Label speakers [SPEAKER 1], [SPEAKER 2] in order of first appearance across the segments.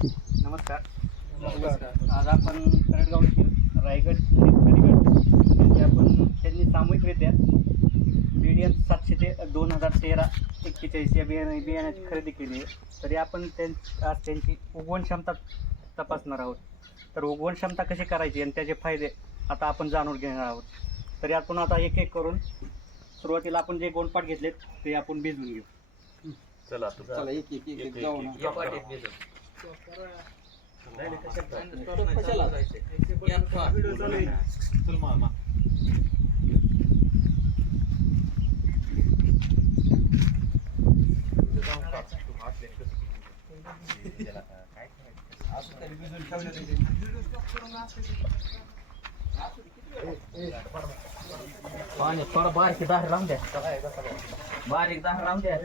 [SPEAKER 1] नमस्कार आज आपण करडगाव येथील रायगड शेतकरी गट यांचे आपण त्यांनी सामूहिकरित्या मीडियम सातशे ते दोन हजार तेरा एक्केचाळीस या बियाणे बियाण्याची खरेदी केली आहे तरी आपण त्यां आज त्यांची उगवण क्षमता तपासणार आहोत तर उगवण क्षमता कशी करायची आणि त्याचे फायदे आता आपण जाणून घेणार आहोत तरी आपण आता एक एक करून सुरुवातीला आपण जे गोंडपाट घेतलेत ते आपण भिजवून घेऊ
[SPEAKER 2] चला
[SPEAKER 3] चला एक एक एक पाणी थोडं बारीक दार लावून द्या बारीक दार लावून द्या.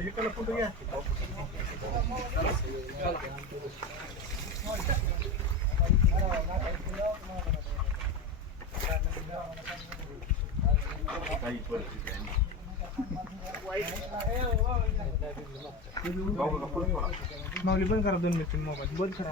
[SPEAKER 4] माऊली बंद करा दोन मिनिट मोबाईल. बंद करा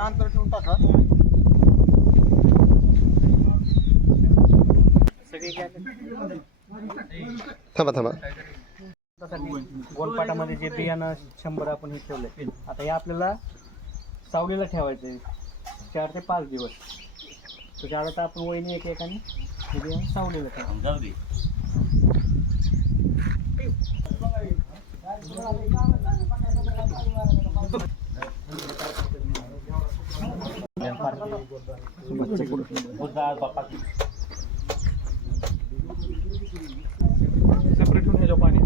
[SPEAKER 3] अंतर ठेवून टाका.
[SPEAKER 1] सगळे घ्या.
[SPEAKER 5] थांबा थांबा.
[SPEAKER 1] गोलपाटामध्ये जे बियाणं शंभर आपण हे ठेवलंय. आता हे आपल्याला सावलीला ठेवायचं आहे चार ते पाच दिवस. तर आता आपण वहिनी एक एकाने हे बियाणं सावलीला ठेवा.
[SPEAKER 2] जाऊ दे.
[SPEAKER 4] सेपरेट ठेवून ह्याच्या पाणी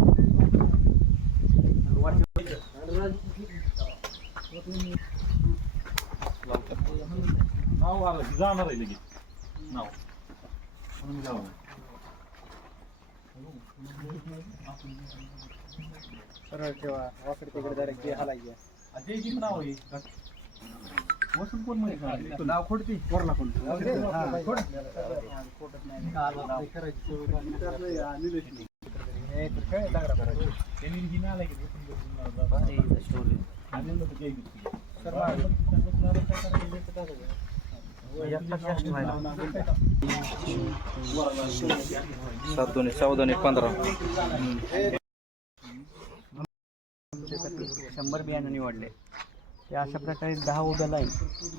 [SPEAKER 2] नाव आलं जाणार आहे लगेच नाव म्हणून जाऊ
[SPEAKER 1] सरळ ठेवा वाकड तिकडे डायरेक्ट हलायची
[SPEAKER 2] अजय नाव आहे कोणमध्ये
[SPEAKER 1] नाव खोडती कोरला कोण
[SPEAKER 3] सात दोन्ही चौदा एक
[SPEAKER 1] शंभर बियाणं निवडले. ते अशा प्रकारे दहा उभ्या लाईन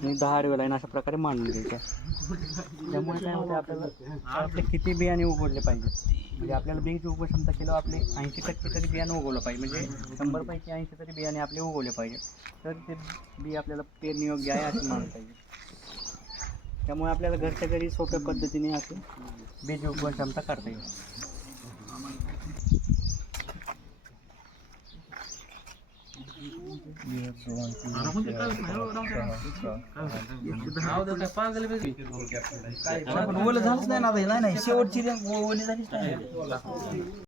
[SPEAKER 1] आणि दहा आडव्या लाईन अशा प्रकारे मांडून घ्यायच्या. त्यामुळे काय होतं आपल्याला आपले किती बियाणे उगवले पाहिजे म्हणजे आपल्याला बीज उगव क्षमता केलं आपले ऐंशी टक्के तरी बियाणं उगवलं पाहिजे. म्हणजे शंभरपैकी ऐंशी तरी बियाणे आपले उगवले पाहिजे तर ते बी आपल्याला पेरणी योग्य आहे असं मानलं पाहिजे त्यामुळे आपल्याला घरच्या घरी सोप्या पद्धतीने असे बीज उगवण क्षमता करता येईल.
[SPEAKER 3] पण ओलं झालंच नाही ना नाही शेवटची रेंग ओली झालीच नाही.